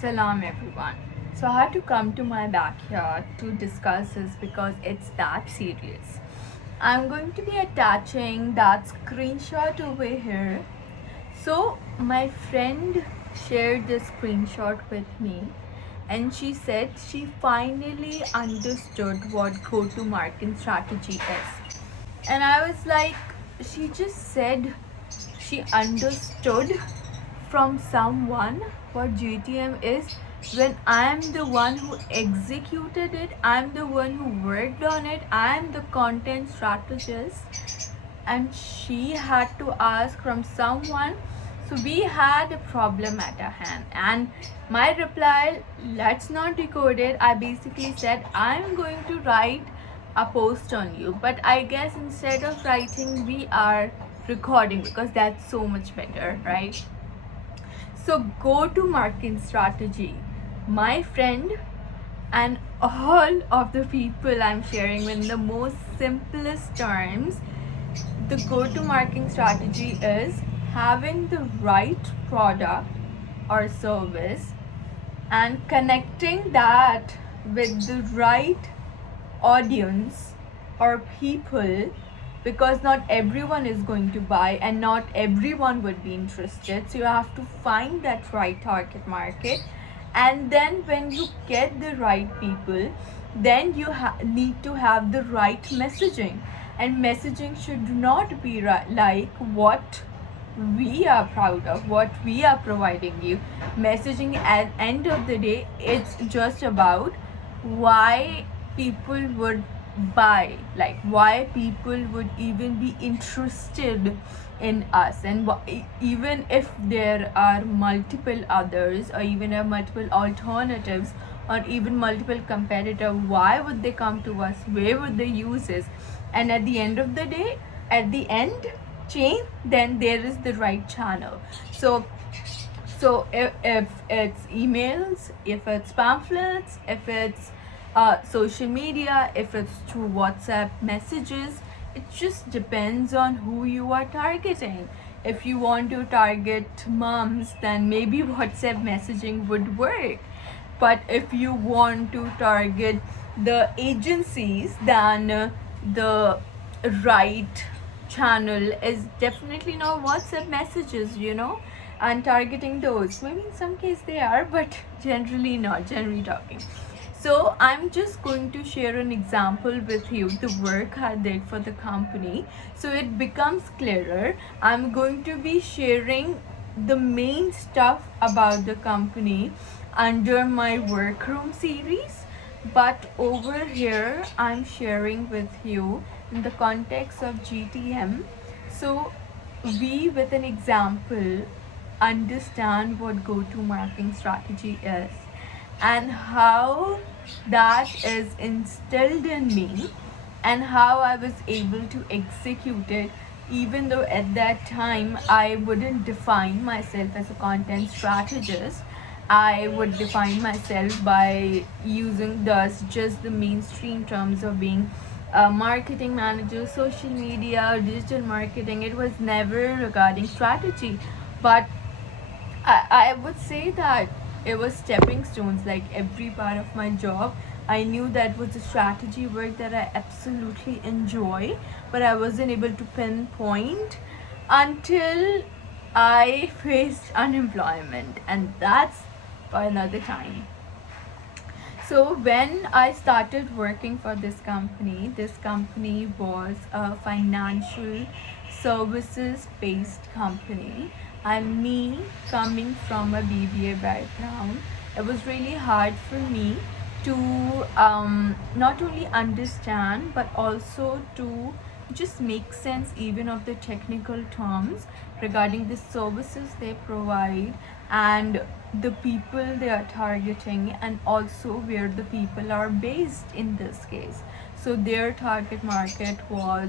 Salam everyone. So I had to come to my backyard to discuss this because it's that serious. I'm going to be attaching that screenshot over here. So my friend shared this screenshot with me and she said she finally understood what go-to-market strategy is. And I was like, she just said she understood from someone what GTM is when I'm the one who executed it, I'm the one who worked on it, I'm the content strategist, and she had to ask from someone. So we had a problem at our hand, and my reply, let's not decode it. I basically said, I'm going to write a post on you, but I guess instead of writing, we are recording because that's so much better, right? So, go to marketing strategy. My friend and all of the people I'm sharing in the most simplest terms, the go to marketing strategy is having the right product or service and connecting that with the right audience or people, because not everyone is going to buy and not everyone would be interested. So you have to find that right target market, and then when you get the right people, then you need to have the right messaging. And messaging should not be like what we are proud of, what we are providing you. Messaging at end of the day, it's just about why people would buy, like why people would even be interested in us. And even if there are multiple others, or even have multiple alternatives, or even multiple competitor, why would they come to us, where would they use this? And at the end of the day, at the end chain, then there is the right channel. So if it's emails, if it's pamphlets, if it's social media, if it's through WhatsApp messages, it just depends on who you are targeting. If you want to target moms, then maybe WhatsApp messaging would work. But if you want to target the agencies, then the right channel is definitely not WhatsApp messages, and targeting those. Maybe in some case they are, but generally not, generally talking. So I'm just going to share an example with you, the work I did for the company, so it becomes clearer. I'm going to be sharing the main stuff about the company under my workroom series, but over here I'm sharing with you in the context of GTM. So we, with an example, understand what go-to marketing strategy is and how that is instilled in me and how I was able to execute it, even though at that time I wouldn't define myself as a content strategist. I would define myself by using thus just the mainstream terms of being a marketing manager, social media, digital marketing. It was never regarding strategy, but I would say that it was stepping stones. Like every part of my job, I knew that was a strategy work that I absolutely enjoy, but I wasn't able to pinpoint until I faced unemployment, and that's for another time. So when I started working for this company was a financial services based company. And me, coming from a BBA background, it was really hard for me to not only understand but also to just make sense even of the technical terms regarding the services they provide and the people they are targeting, and also where the people are based in this case. So their target market was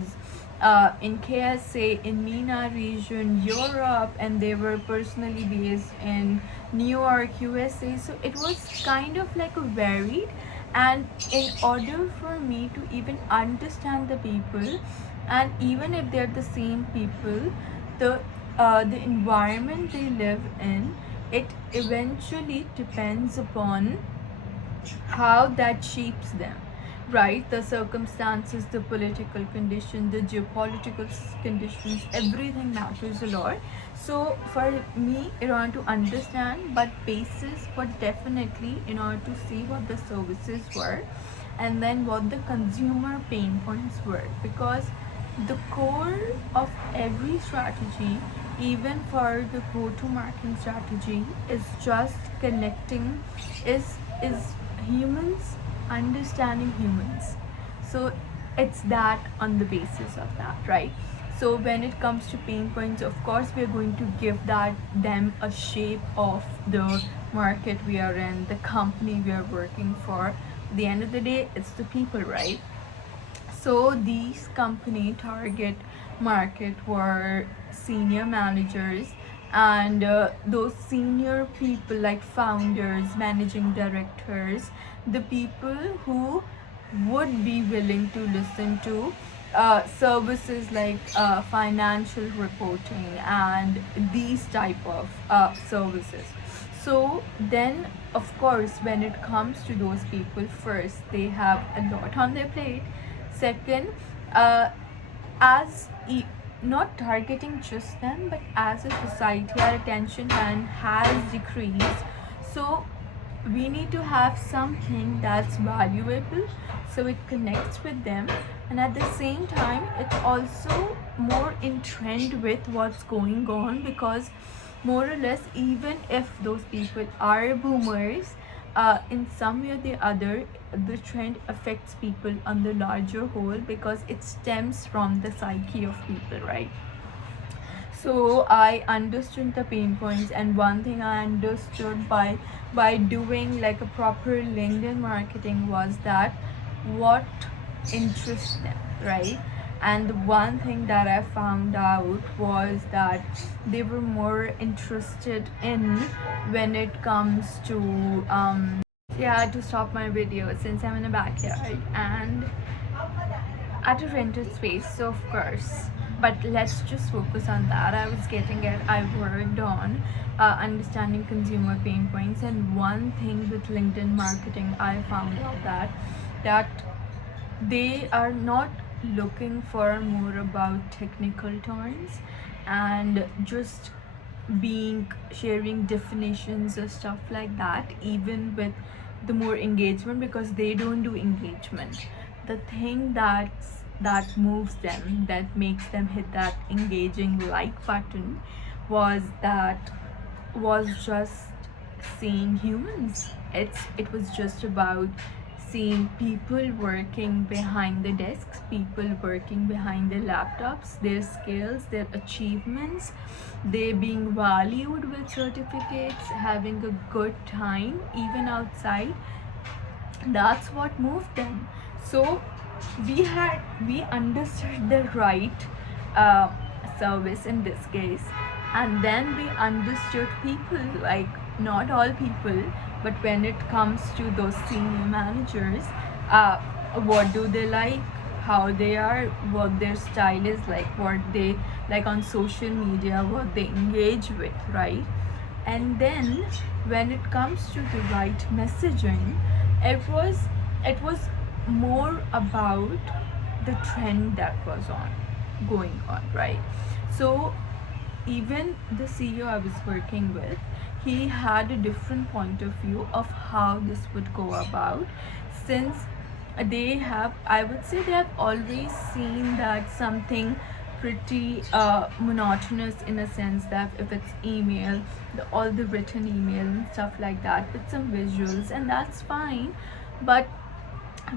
in KSA, in MENA region, Europe, and they were personally based in New York, USA. So it was kind of like a varied. And in order for me to even understand the people, and even if they're the same people, the environment they live in it eventually depends upon how that shapes them, right? The circumstances, the political condition, the geopolitical conditions, everything matters a lot. So for me, in order to understand but basis, but definitely in order to see what the services were and then what the consumer pain points were, because the core of every strategy, even for the go-to-market strategy, is just connecting, is humans understanding humans. So it's that on the basis of that, right? So when it comes to pain points, of course we're going to give that them a shape of the market we are in, the company we are working for. At the end of the day, it's the people, right? So these company target market were senior managers, and those senior people like founders, managing directors, the people who would be willing to listen to services like financial reporting and these type of services. So then, of course, when it comes to those people, first they have a lot on their plate. Second, uh, as not targeting just them, but as a society, our attention span has decreased. So we need to have something that's valuable, so it connects with them, and at the same time it's also more in trend with what's going on, because more or less, even if those people are boomers, in some way or the other, the trend affects people on the larger whole, because it stems from the psyche of people, right? So I understood the pain points, and one thing I understood by doing like a proper LinkedIn marketing was that what interests them, right? And one thing that I found out was that they were more interested in, when it comes to yeah, I had to stop my video since I'm in the backyard and at a rented space, so of course. But let's just focus on that. I was getting it. I worked on understanding consumer pain points, and one thing with LinkedIn marketing, I found out that they are not looking for more about technical terms and just being sharing definitions or stuff like that, even with the more engagement, because they don't do engagement. The thing that moves them, that makes them hit that engaging like button, was that was just seeing humans. It was just about seeing people working behind the desks, people working behind their laptops, their skills, their achievements, they being valued with certificates, having a good time even outside. That's what moved them. So we understood the right uh, service in this case, and then we understood people, like not all people, but when it comes to those senior managers, uh, what do they like, how they are, what their style is like, what they like on social media, what they engage with, right? And then when it comes to the right messaging, it was more about the trend that was on going on, right? So even the CEO I was working with, he had a different point of view of how this would go about, since they have, I would say, they have always seen that something pretty monotonous, in a sense that if it's email, all the written email and stuff like that with some visuals, and that's fine. But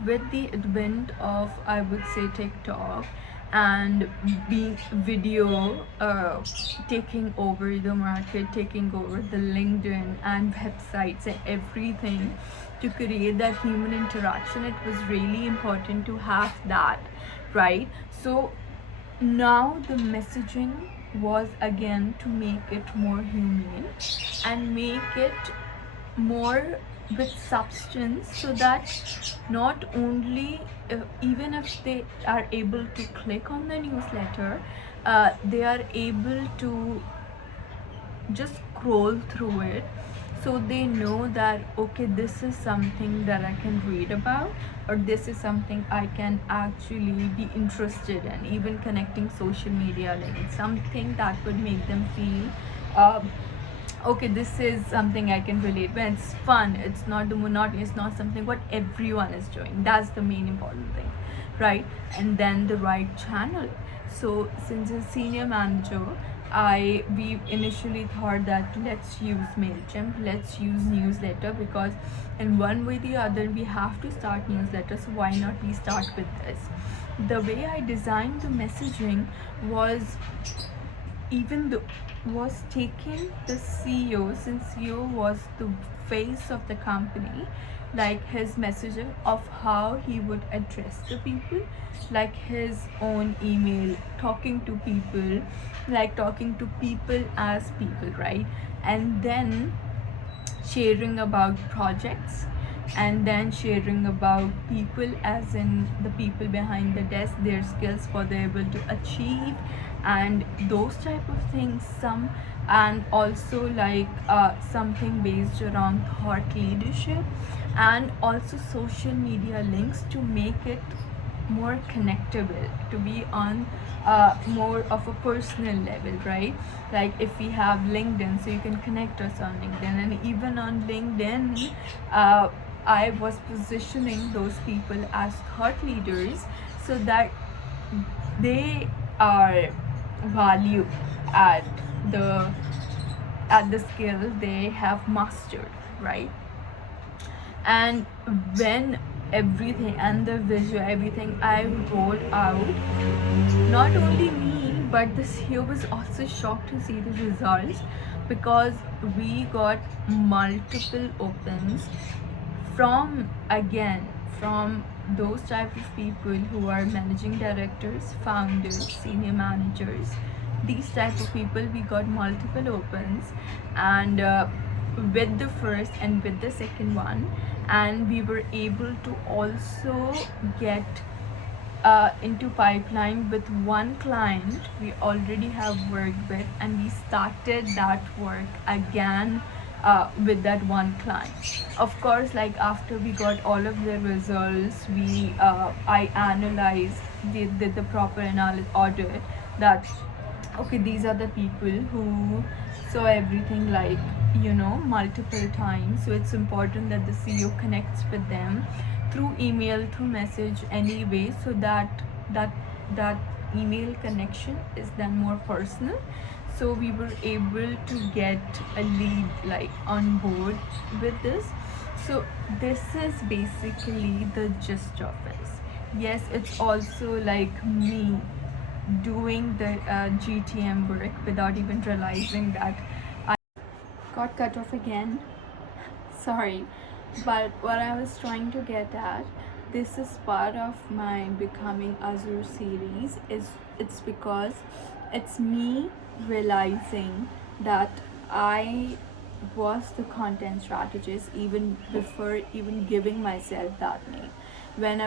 with the advent of, I would say, TikTok and being video taking over the market, taking over the LinkedIn and websites and everything, to create that human interaction, it was really important to have that, right? So now the messaging was again to make it more humane and make it more with substance, so that not only even if they are able to click on the newsletter, they are able to just scroll through it, so they know that okay, this is something that I can read about, or this is something I can actually be interested in. Even connecting social media links, something that would make them feel okay, this is something I can relate when it's fun, it's not the monotony, it's not something what everyone is doing. That's the main important thing, right? And then the right channel. So since a senior manager, we initially thought that let's use MailChimp, let's use newsletter, because in one way or the other we have to start newsletter, so why not we start with this. The way I designed the messaging was, even though was taking the CEO, since CEO was the face of the company, like his messaging of how he would address the people, like his own email, talking to people, like talking to people as people, right? And then sharing about projects, and then sharing about people, as in the people behind the desk, their skills, what they're able to achieve, and those type of things. Some, and also like something based around thought leadership, and also social media links to make it more connectable, to be on more of a personal level, right? Like if we have LinkedIn, so you can connect us on LinkedIn, and even on LinkedIn, uh, I was positioning those people as thought leaders, so that they are value at the skill they have mastered, right? And when everything and the visual, everything I rolled out, not only me but the CEO was also shocked to see the results, because we got multiple opens from, again, from those type of people who are managing directors, founders, senior managers. These type of people, we got multiple opens, and with the first and with the second one, and we were able to also get into pipeline with one client we already have worked with, and we started that work again with that one client. Of course, like after we got all of the results, we I analyzed, did the proper analysis audit, that okay, these are the people who saw everything, like multiple times. So it's important that the CEO connects with them through email, through message, anyway, so that that email connection is then more personal. So we were able to get a lead like on board with this. So this is basically the gist of it. Yes, it's also like me doing the GTM work without even realizing that I got cut off again. Sorry, but what I was trying to get at, this is part of my Becoming Azur series. Is it's because it's me realizing that I was the content strategist even before even giving myself that name. When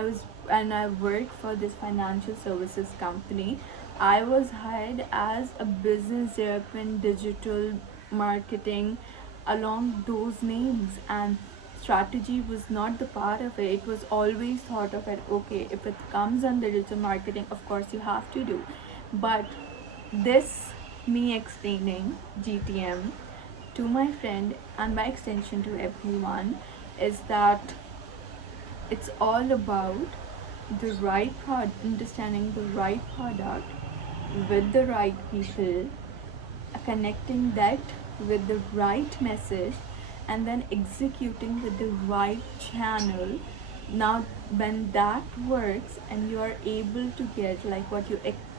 I worked for this financial services company, I was hired as a business development, digital marketing, along those names, and strategy was not the part of it. It was always thought of it, okay, if it comes under digital marketing, of course you have to do. But this, me explaining GTM to my friend and by extension to everyone, is that it's all about the right product, understanding the right product with the right people, connecting that with the right message, and then executing with the right channel. Now when that works and you are able to get, like what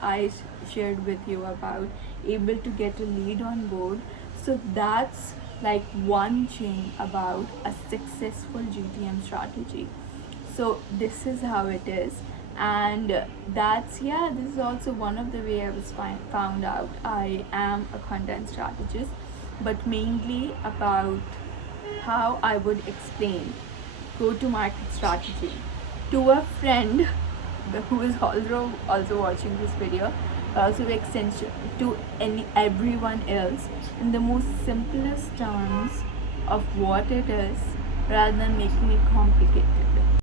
I shared with you about, able to get a lead on board, so that's like one chain about a successful GTM strategy. So this is how it is. And that's, yeah, this is also one of the way I was found out I am a content strategist, but mainly about how I would explain go to market strategy to a friend who is also watching this video. passive extension to everyone else in the most simplest terms of what it is rather than making it complicated.